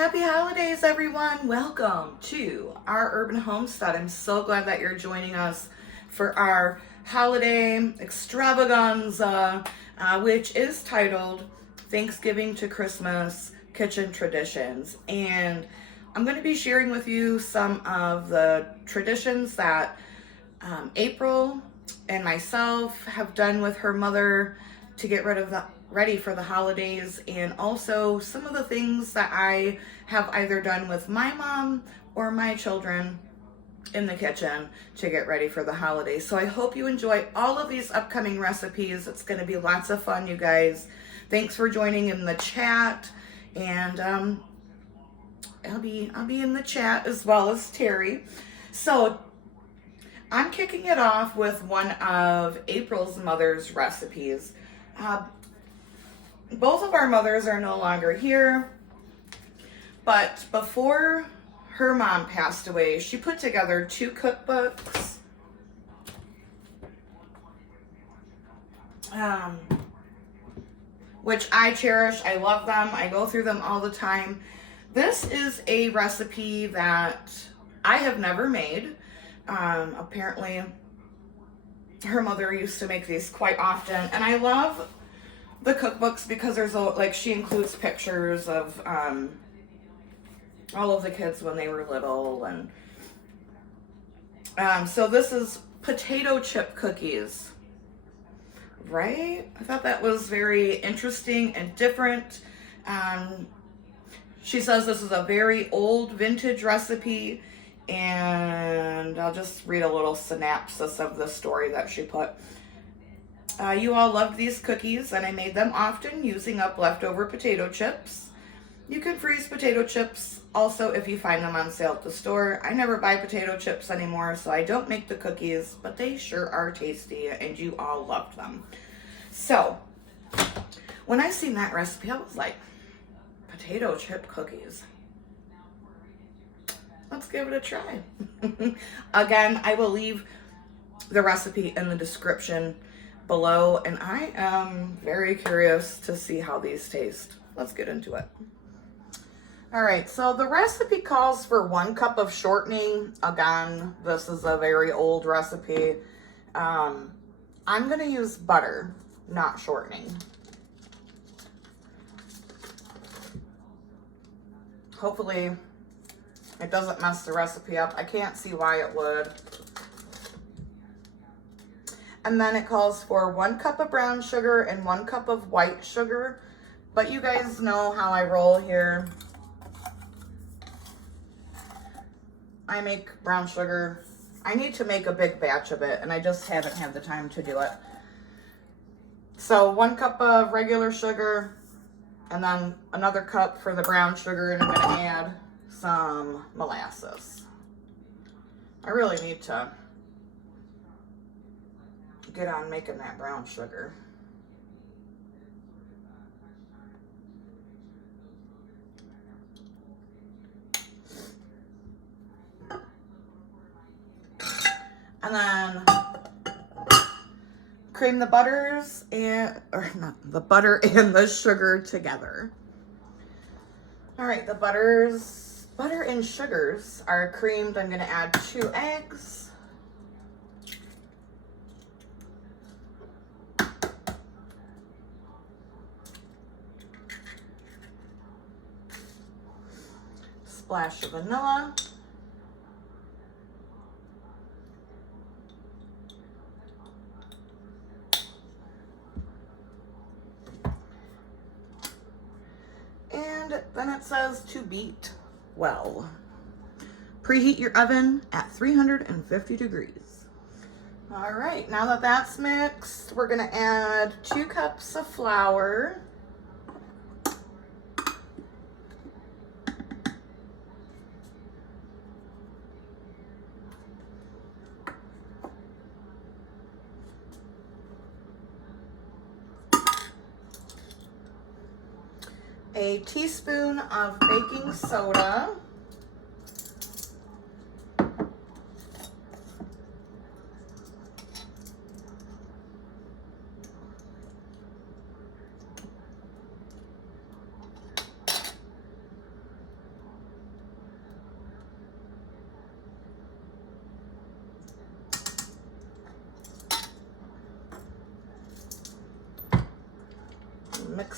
Happy holidays, everyone. Welcome to our urban homestead. I'm so glad that you're joining us for our holiday extravaganza, which is titled Thanksgiving to Christmas Kitchen Traditions. And I'm going to be sharing with you some of the traditions that April and myself have done with her mother to get ready for the holidays, and also some of the things that I have either done with my mom or my children in the kitchen to get ready for the holidays. So I hope you enjoy all of these upcoming recipes. It's going to be lots of fun, you guys. Thanks for joining in the chat, and I'll be in the chat as well as Terry. So I'm kicking it off with one of April's mother's recipes. Both of our mothers are no longer here, but before her mom passed away, she put together 2 cookbooks. Which I cherish. I love them. I go through them all the time. This is a recipe that I have never made. Apparently, her mother used to make these quite often, and I love the cookbooks because there's she includes pictures of all of the kids when they were little, and so this is potato chip cookies, right? I thought that was very interesting and different. She says this is a very old vintage recipe, and I'll just read a little synopsis of the story that she put. You all loved these cookies, and I made them often using up leftover potato chips. You can freeze potato chips also if you find them on sale at the store. I never buy potato chips anymore, so I don't make the cookies, but they sure are tasty, and you all loved them. So, when I seen that recipe, I was like, potato chip cookies. Let's give it a try. Again, I will leave the recipe in the description below, and I am very curious to see how these taste. Let's get into it. All right, so the recipe calls for 1 cup of shortening. Again, this is a very old recipe. I'm gonna use butter, not shortening. Hopefully it doesn't mess the recipe up. I can't see why it would. And then it calls for 1 cup of brown sugar and 1 cup of white sugar. But you guys know how I roll here. I make brown sugar. I need to make a big batch of it, and I just haven't had the time to do it. So 1 cup of regular sugar, and then another cup for the brown sugar, and I'm gonna add some molasses. I really need to get on making that brown sugar. And then cream the butters the butter and the sugar together. All right, the butter and sugars are creamed. I'm gonna add 2 eggs. Splash of vanilla. And then it says to beat well. Preheat your oven at 350 degrees. All right, now that that's mixed, we're gonna add 2 cups of flour. A teaspoon of baking soda.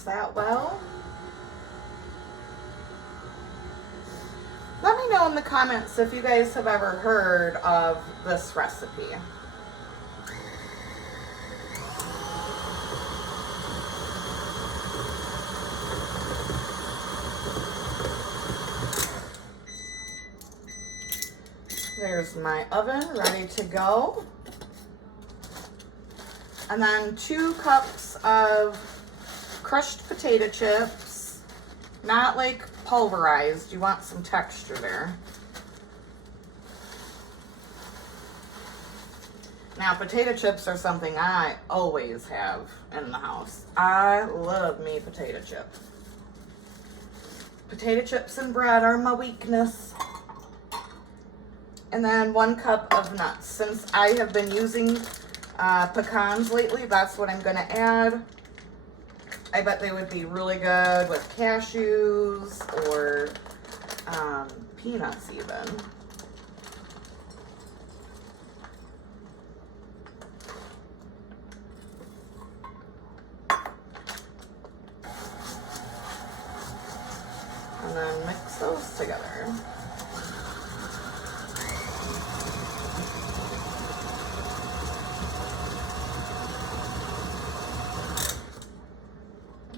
mix that well. Let me know in the comments if you guys have ever heard of this recipe. There's my oven ready to go. And then 2 cups of crushed potato chips, not like pulverized. You want some texture there. Now, potato chips are something I always have in the house. I love me potato chips. Potato chips and bread are my weakness. And then 1 cup of nuts. Since I have been using pecans lately, that's what I'm gonna add. I bet they would be really good with cashews or peanuts even. And then mix those together.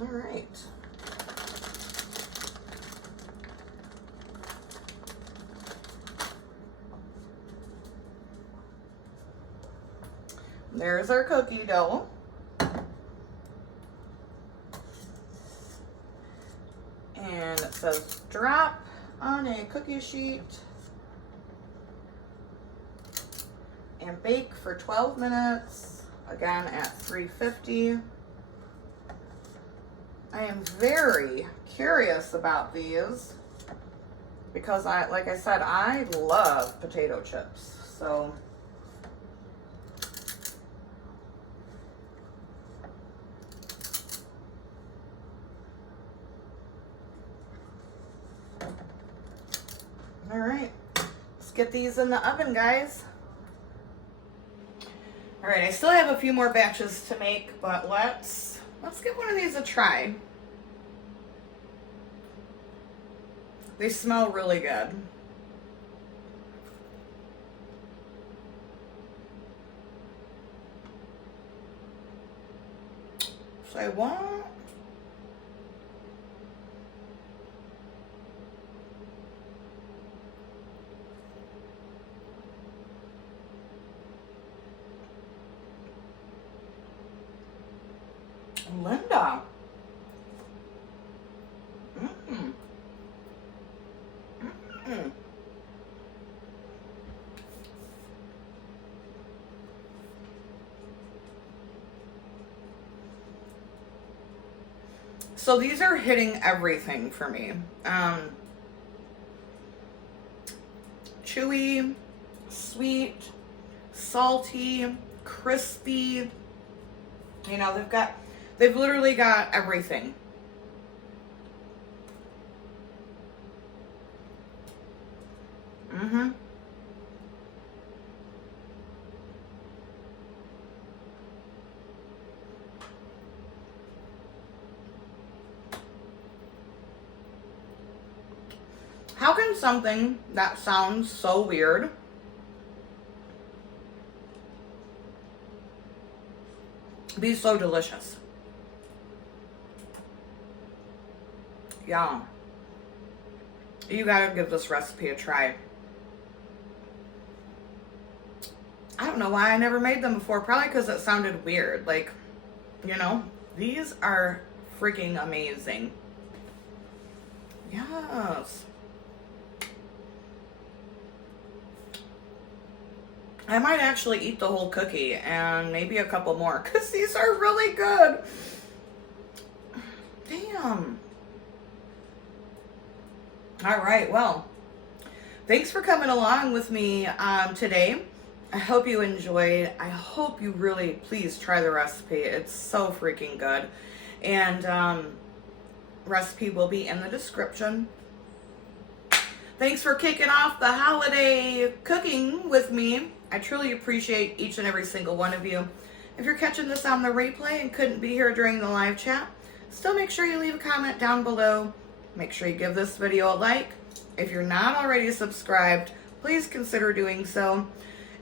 All right. There's our cookie dough. And it says drop on a cookie sheet and bake for 12 minutes, again at 350. I am very curious about these because like I said, I love potato chips. So all right, let's get these in the oven, guys. All right, I still have a few more batches to make, but let's give one of these a try. They smell really good. So I want Linda. So these are hitting everything for me. Chewy, sweet, salty, crispy. You know, they've literally got everything. How can something that sounds so weird be so delicious? Yeah. You gotta give this recipe a try. I don't know why I never made them before. Probably because it sounded weird. Like, you know, these are freaking amazing. Yes. I might actually eat the whole cookie and maybe a couple more because these are really good. Damn. All right, well, thanks for coming along with me today. I hope you enjoyed. I hope you really, please try the recipe. It's so freaking good. And recipe will be in the description. Thanks for kicking off the holiday cooking with me. I truly appreciate each and every single one of you. If you're catching this on the replay and couldn't be here during the live chat, still make sure you leave a comment down below. Make sure you give this video a like. If you're not already subscribed, please consider doing so.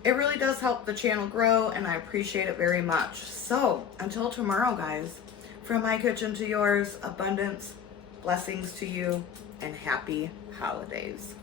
It really does help the channel grow, and I appreciate it very much. So, until tomorrow, guys, from my kitchen to yours, abundance, blessings to you, and happy holidays.